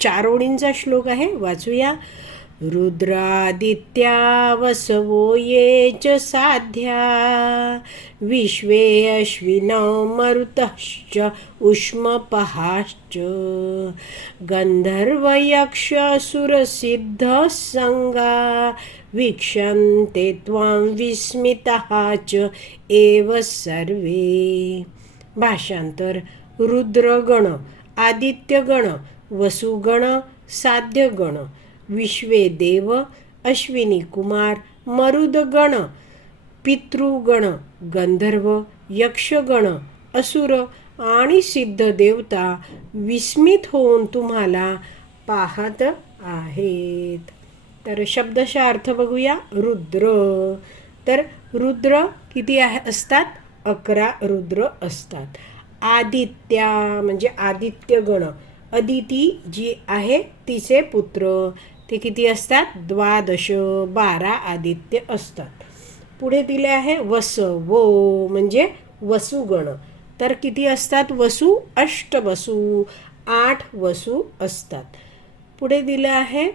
चार ओळींचा श्लोक आहे वाचूया. रुद्रादित्या वसवो ये च साध्या. विश्वे अश्विनौ मरुतश्च उष्मपहाश्च. गन्धर्वयक्षसुरसिद्धसङ्गा वीक्षन्ते त्वां विस्मितः च एव सर्वे. भाषांतर रुद्रगण आदित्यगण वसुगण साध्यगण विश्वे देव अश्विनी कुमार मरुदगण पितृगण गंधर्व यक्षगण असुर आणि सिद्ध देवता विस्मित होऊन तुम्हाला पाहत आहेत. तर शब्दशः अर्थ बघूया. रुद्र. तर रुद्र किती आहे? असतात? अकरा रुद्र असतात. आदित्या म्हणजे आदित्य गण अदिती जी आहे तिचे पुत्र. ते किती असतात? द्वादश बारा आदित्य असतात. पुढे दिले आहे वस वो म्हणजे वसुगण. तर किती असतात? वसू अष्ट वसू आठ वसू असतात. पुढे दिलं आहे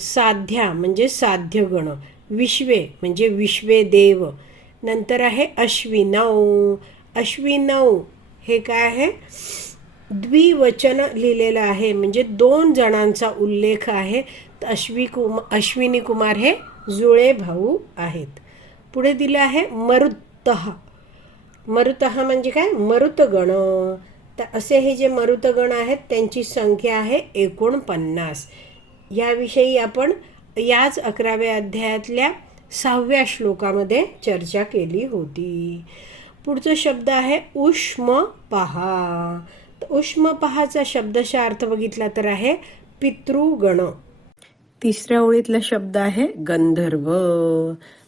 साध्या म्हणजे साध्यगण. विश्वे म्हणजे विश्वे देव. नंतर आहे अश्विनव अश्विनव हे काय आहे? द्विवचन लिहिलेलं आहे. म्हणजे दोन जणांचा उल्लेख आहे. तर अश्वी कुम अश्विनी कुमार हे जुळे भाऊ आहेत. पुढे दिलं आहे मरुत. मरुतः म्हणजे काय? मरुतगण. तर असे हे जे मरुतगण आहेत त्यांची संख्या आहे एकोणपन्नास. याविषयी आपण याच अकराव्या अध्यायातल्या सहाव्या श्लोकामध्ये चर्चा केली होती. पुढचा शब्द आहे उष्म पहा. उष्मपहाचा उष्म पहाचा अर्थ बघितला तर आहे पितृगण. तिसऱ्या ओळीतला शब्द आहे गंधर्व.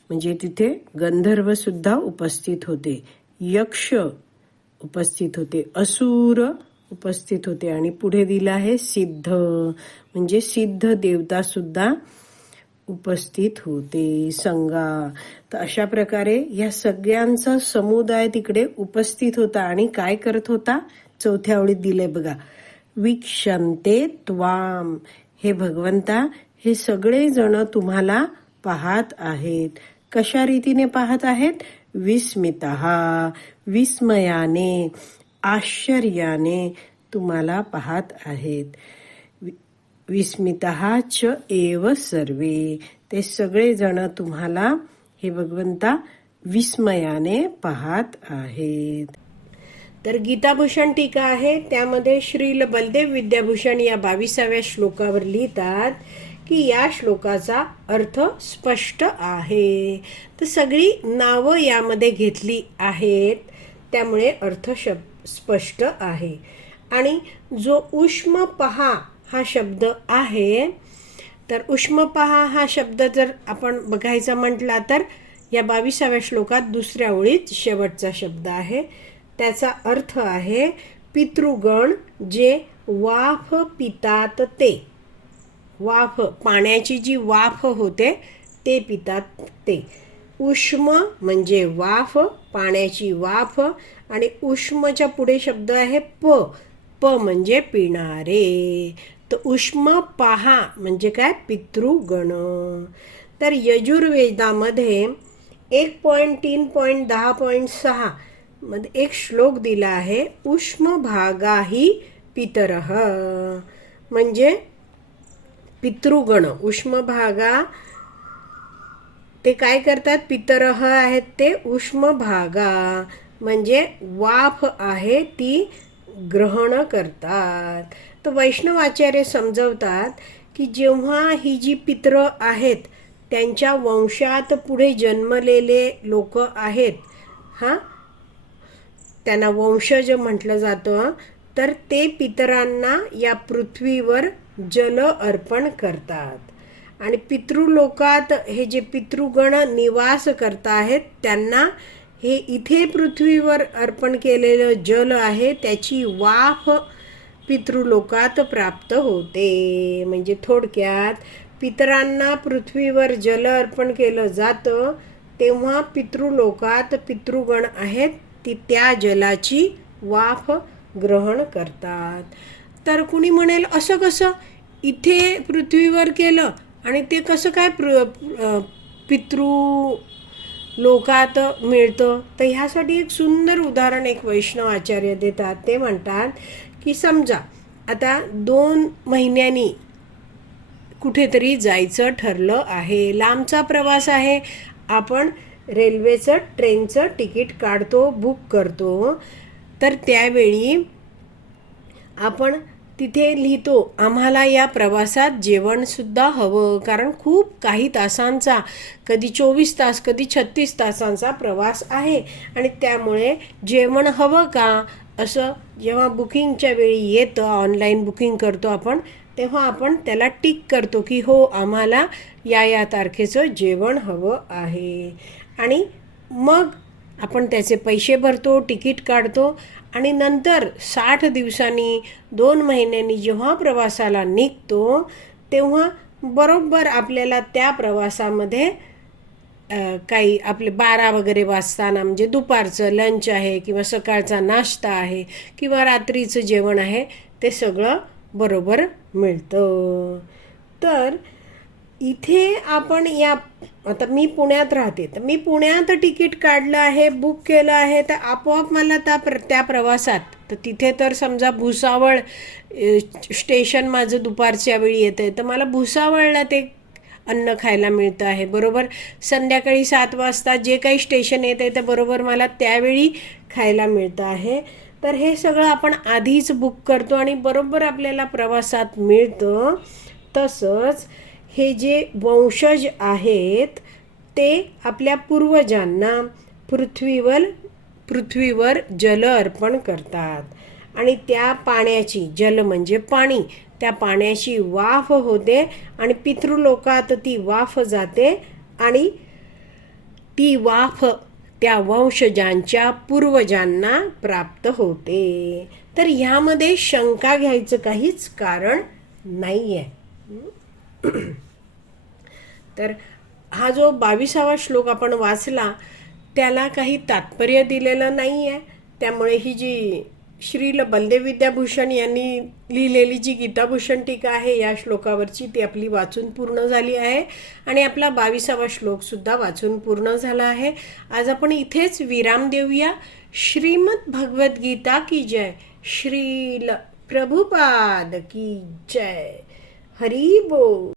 म्हणजे तिथे गंधर्व सुद्धा उपस्थित होते. यक्ष उपस्थित होते. असुर उपस्थित होते. आणि पुढे दिलं आहे सिद्ध. म्हणजे सिद्ध देवता सुद्धा उपस्थित होते. संगा. तर अशा प्रकारे या सगळ्यांचा समुदाय तिकडे उपस्थित होता आणि काय करत होता? चौथ्या ओळीत दिलंय बघा. विक्षंते त्वाम. हे भगवंता हे सगळे जण तुम्हाला पाहत आहेत. कशा रीतीने पाहत आहेत? विस्मित. विस्मयाने आश्चर्याने तुम्हाला पाहत आहेत. विस्मित च एव सर्वे. ते सगळे जण तुम्हाला हे भगवंता विस्मयाने पाहत आहेत. तर गीताभूषण टीका आहे. त्यामध्ये श्रील बलदेव विद्याभूषण या बावीसाव्या श्लोकावर लिहितात की या श्लोकाचा अर्थ स्पष्ट आहे. तर सगळी नावं यामध्ये घेतली आहेत. त्यामुळे अर्थ शब स्पष्ट आहे. आणि जो उष्म पहा हा शब्द आहे तर उष्म पहा हा शब्द जर आपण बघायचा म्हटला तर या बावीसाव्या श्लोकात दुसऱ्या ओळीत शेवटचा शब्द आहे. त्याचा अर्थ आहे पितृगण जे वाफ पितात ते. वाफ पाण्याची जी वाफ होते ते पितात ते. उष्म म्हणजे वाफ पाण्याची वाफ आणि उष्मच्या पुढे शब्द आहे प. प म्हणजे पिणारे. तर उष्म पहा म्हणजे काय? पितृगण. तर यजुर्वेदामध्ये एक पॉईंट तीन पॉईंट दहा पॉईंट सहा मध्ये एक श्लोक दिला आहे उष्म भागाही पितरह म्हणजे पितृगण उष्म भागा ते काय करतात? पितरह आहेत ते उष्म भागा म्हणजे वाफ आहे ती ग्रहण करतात. तर वैष्णवाचार्य समजवतात की जेव्हा ही जी पित्र आहेत त्यांच्या वंशात पुढे जन्मलेले लोक आहेत हां त्यांना वंशज म्हटलं जातं तर ते पितरांना या पृथ्वीवर जल अर्पण करतात. आणि पितृलोकात हे जे पितृगण निवास करत आहेत त्यांना हे इथे पृथ्वीवर अर्पण केलेलं जल आहे त्याची वाफ पितृलोकात प्राप्त होते. म्हणजे थोडक्यात पितरांना पृथ्वीवर जल अर्पण केलं जातं तेव्हा पितृलोकात पितृगण आहेत ती त्या जलाची वाफ ग्रहण करतात. तर कुणी म्हणेल असं कसं? इथे पृथ्वीवर केलं आणि ते कसं काय प्र पितृ लोकात मिळतं? तर ह्यासाठी एक सुंदर उदाहरण एक वैष्णव आचार्य देतात. ते म्हणतात की समजा आता दोन महिन्यांनी कुठेतरी जायचं ठरलं आहे. लांबचा प्रवास आहे. आपण रेल्वेचं ट्रेनचं तिकीट काढतो बुक करतो. तर त्यावेळी आपण तिथे लिहितो आम्हाला या प्रवासात जेवणसुद्धा हवं. कारण खूप काही तासांचा कधी चोवीस तास कधी छत्तीस तासांचा प्रवास आहे. आणि त्यामुळे जेवण हवं का? असं जेव्हा बुकिंगच्या वेळी येतं ऑनलाईन बुकिंग करतो आपण तेव्हा आपण त्याला टिक करतो की हो आम्हाला या या तारखेचं जेवण हवं आहे. आणि मग आपण त्याचे पैसे भरतो तिकीट काढतो आणि नंतर साठ दिवसांनी दोन महिन्यांनी जेव्हा प्रवासाला निघतो तेव्हा बरोबर आपल्याला त्या प्रवासामध्ये काही आपले बारा वगैरे वाजताना म्हणजे दुपारचं लंच आहे किंवा सकाळचा नाश्ता आहे किंवा रात्रीचं जेवण आहे ते सगळं बरोबर मिळतं. तर इथे आपण या आता मी पुण्यात राहते तर मी पुण्यात तिकीट काढलं आहे बुक केलं आहे तर आपोआप मला त्या प्र त्या प्रवासात तर तिथे तर समजा भुसावळ स्टेशन माझं दुपारच्या वेळी येतं आहे तर मला भुसावळला ते अन्न खायला मिळतं आहे बरोबर? संध्याकाळी सात वाजता जे काही स्टेशन येत आहे ते बरोबर मला त्यावेळी खायला मिळतं आहे. तर हे सगळं आपण आधीच बुक करतो आणि बरोबर आपल्याला प्रवासात मिळतं तसंच हे जे वंशज आहेत ते आपल्या पूर्वजांना पृथ्वीवर पृथ्वीवर जल अर्पण करतात. आणि त्या पाण्याची जल म्हणजे पाणी त्या पाण्याची वाफ होते आणि पितृलोकात ती वाफ जाते आणि ती वाफ त्या वंशजांच्या पूर्वजांना प्राप्त होते. तर ह्यामध्ये शंका घ्यायचं काहीच कारण नाही आहे तर हा जो बावीसावा श्लोक आपण वाचला त्याला काही तात्पर्य दिलेलं नाही आहे त्यामुळे ही जी श्रील बलदेव विद्याभूषण यांनी लिहिलेली जी गीताभूषण टीका आहे या श्लोकावरची ती आपली वाचून पूर्ण झाली आहे. आणि आपला बावीसावा श्लोकसुद्धा वाचून पूर्ण झाला आहे. आज आपण इथेच विराम देऊया. श्रीमद भगवद्गीता की जय. श्रील प्रभुपाद की जय. हरी बोल.